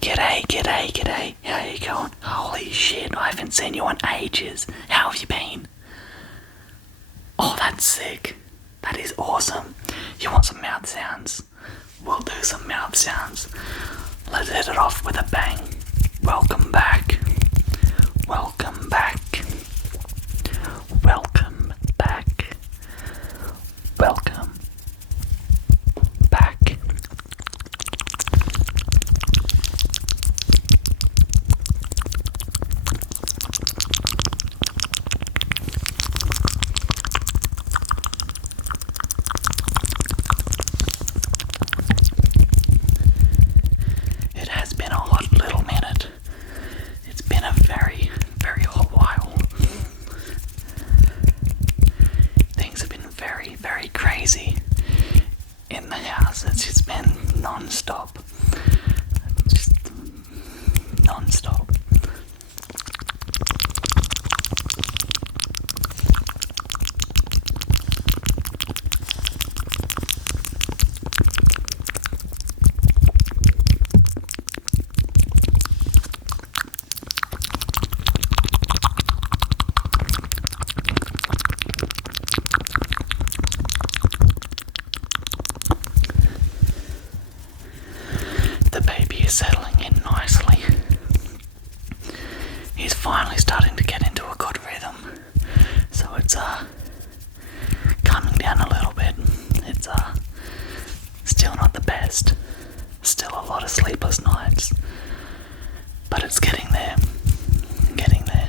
G'day. How you going? Holy shit, I haven't seen you in ages. How have you been? Oh, that's sick. That is awesome. You want some mouth sounds? We'll do some mouth sounds. Let's hit it off with a bang. Welcome back. Welcome back. Welcome back. Welcome back. It has been a hot little minute. It's been a very, very hot while. Things have been very, very crazy in the house. It's just been non-stop. Just non-stop. The baby is settling in nicely. He's finally starting to get into a good rhythm. So it's calming down a little bit. It's still not the best. Still a lot of sleepless nights. But it's getting there. Getting there.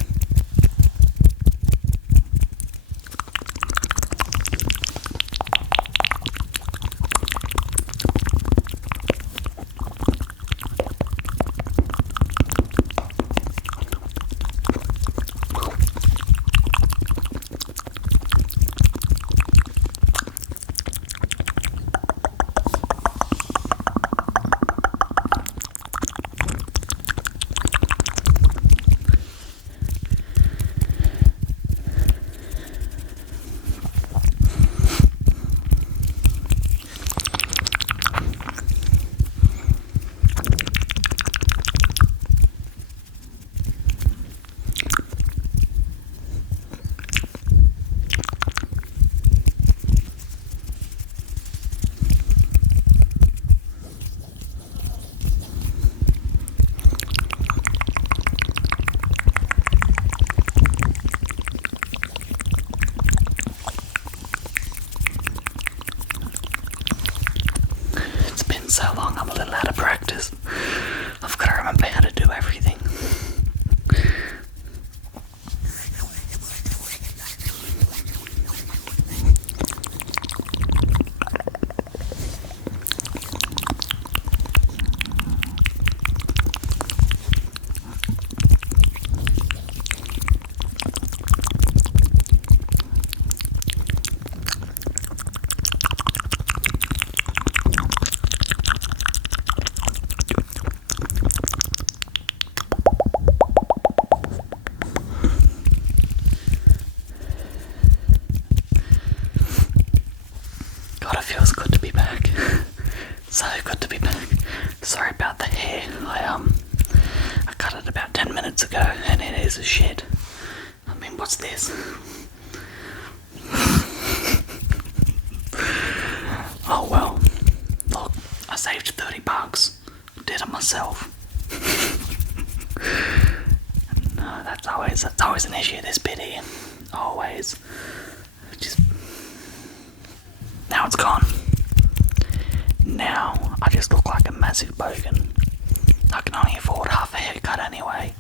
So long, I'm a little out of practice. I've got to remember how to do everything. God, it feels good to be back. So good to be back. Sorry about the hair. I cut it about 10 minutes ago and it is a shit. I mean, what's this? Oh well. Look, I saved $30. Did it myself. No, that's always an issue, this bit here. Always. Just now it's gone. Now I just look like a massive bogan. I can only afford half a haircut anyway.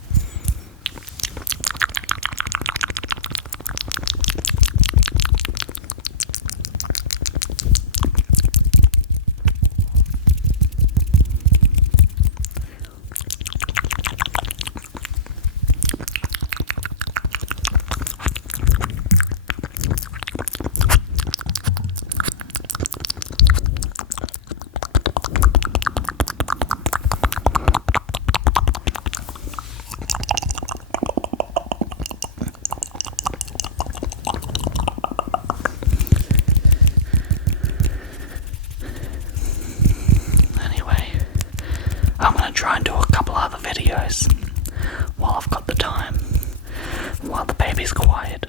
try and do a couple videos while I've got the time, while the baby's quiet.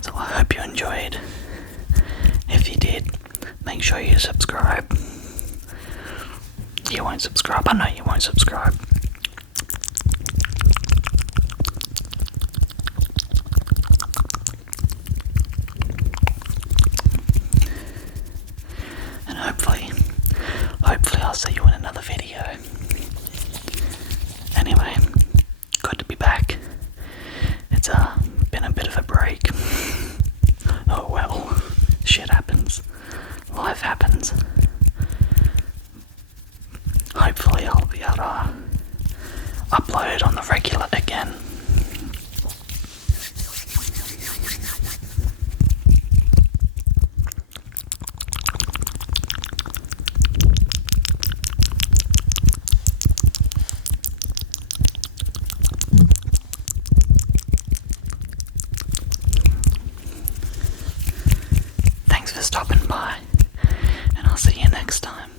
So I hope you enjoyed. If you did, make sure you subscribe. You won't subscribe. I know you won't subscribe. And hopefully I'll see you in another video. Anyway, good to be back. It's been a bit of a break. Oh well, shit happens. Life happens. Hopefully I'll be able to upload on the regular again. Thanks for stopping by, and I'll see you next time.